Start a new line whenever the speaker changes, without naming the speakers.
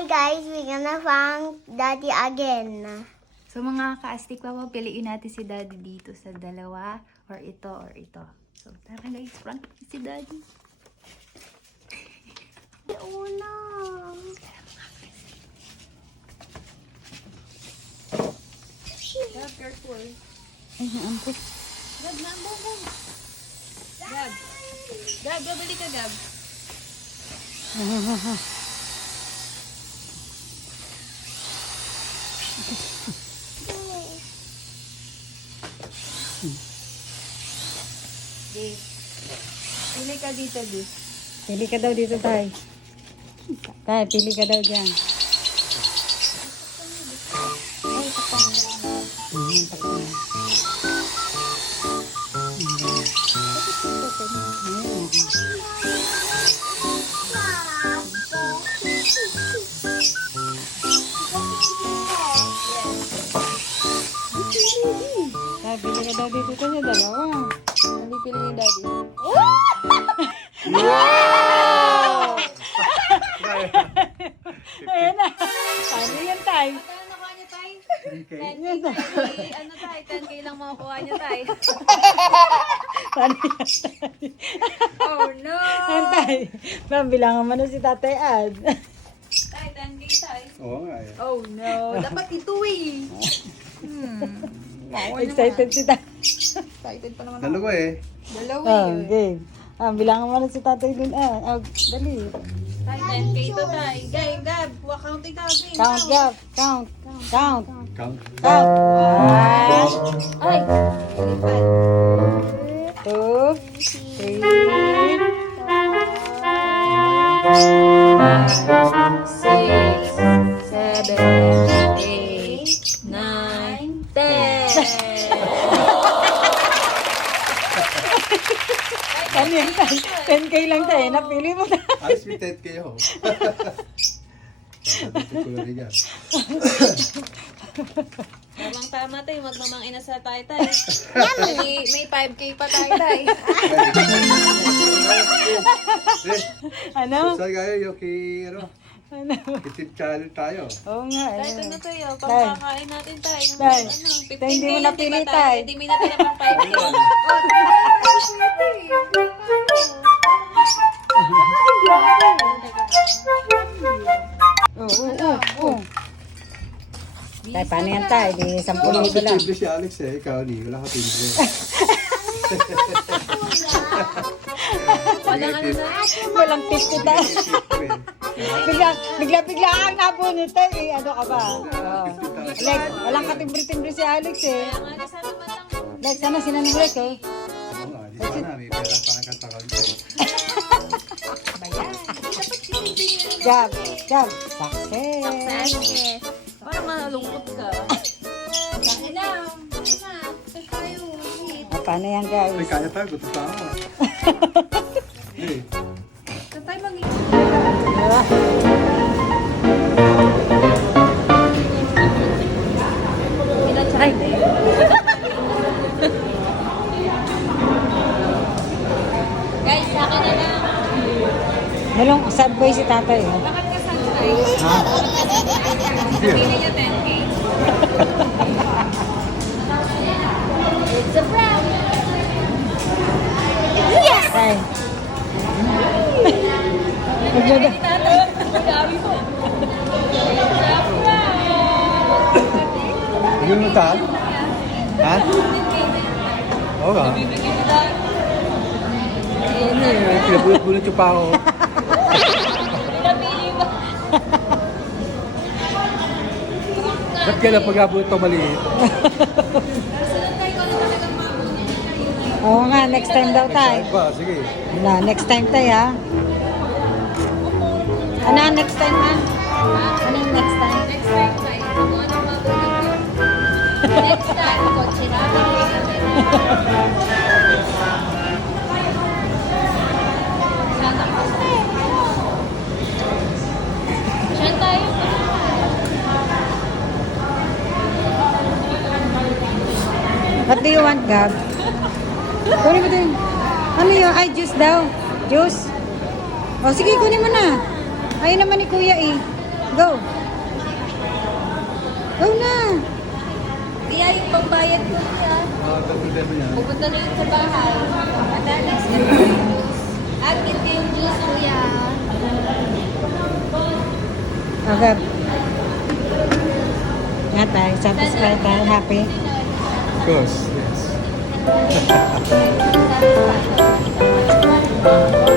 Hi guys, we're gonna find Daddy again.
So mga ka-astig pa, piliin natin si Daddy dito sa dalawa or ito or ito. So tara guys, prank natin si Daddy.
No.
Gab, careful. Ay, naampot. Gab, naambon, Gab. Gab. Gab, babalik ka, Gab. Di. Pili ka dito, Di.
Pili ka daw dito, Tay. Tay, pili ka daw dyan. Pili ka daw dito sa dalawa.
Hindi pili ni Daddy.
Ayan na. Ano yan, Tay?
Ano nakuha niya, Tay? 10K. Ano, Tay? 10K lang makukuha niya, Tay.
Paano yan, Tay?
Oh, no!
Ayan, Tay. Mabilangan mo na si Tatay Ad.
Tay, 10K, Tay.
Oo nga eh.
Oh, no. Dapat ito, eh. Hmm.
Excited si Tatay.
Excited pa naman ako.
Dalawa eh.
Dalawa,
Oh,
eh.
game. Ah, bilangan mo na si Tatay dun. Ah, oh, dali.
Tay, 10K to, Tay. Gay, Gab. Wa- Counting ka, game.
Count, Gab. Count. Count.
Count.
Count. One,
Ay! Lipad.
two, three, ano yan, Tay? 10K lang tayo. Napili mo na.
Alis may 10 kayo. Dito ko lang yan.
Tamang tama tayo, magmamang inasal tayo tayo. may, may 5k pa tayo tayo.
Eh,
Ano?
saan kayo kay, ano,
Ano?
kitip channel tayo.
Oo nga.
Tayo,
eh.
ito na tayo. Pagkakain natin tayo.
Tay.
Ano, 15k
Tay, hindi mo napili,
diba,
Tay.
Hindi mo natira pang 5k.
Oo, oo, oo. Tay, paano yan, Tay? Di, 10
Wala
libo lang.
timbre si Alex eh. Ikaw ni, wala ka timbre.
Walang ano na.
Walang 50 tayo. Bigla, bigla, bigla ang nabunit tayo. Eh, ano ka ba? Oo. Lex, walang katimbre-timbre si Alex eh. Ano sinanong Lex eh?
Oo nga, di ba na, may pera pa ang katakan ko.
Gab, Gab, success.
Parang malungkot ka. Na. Kain na. Tayo.
Ah, paano yan,
Ay,
guys?
kaya tayo, gusto pa ako. Eh,
Malong, sad boy si tatay. Eh.
Bakit ka saan tayo? Pili niya 10k.
It's a prank.
Tay. Magdada.
Dami po.
Bigyan mo taal? Ha? Oo nga. Ano eh, pinabulot-bulot yung pa ako. Ba't kailan pag-abulot ito maliit?
Oo nga, next time daw tay.
Saan ba? Sige.
Wala, next time tay ha. Ano ang next time ha? Ano yung next time?
Next time tayo. Yun. Next time, kotse na. Santa Cruz. Saan tayo?
What do you want, Gab? Kunin mo din. Ano yun? Ay, juice daw. Juice. O, sige, kunin mo na. Ayun naman ni Kuya eh. Go! Go na!
Kaya yung pambayad ko niya. Pupunta na yun sa bahay. Madalas ka Akin kayong juice, kuya.
Okay. Nga tayo, satisfied tayo, happy.
course, yes.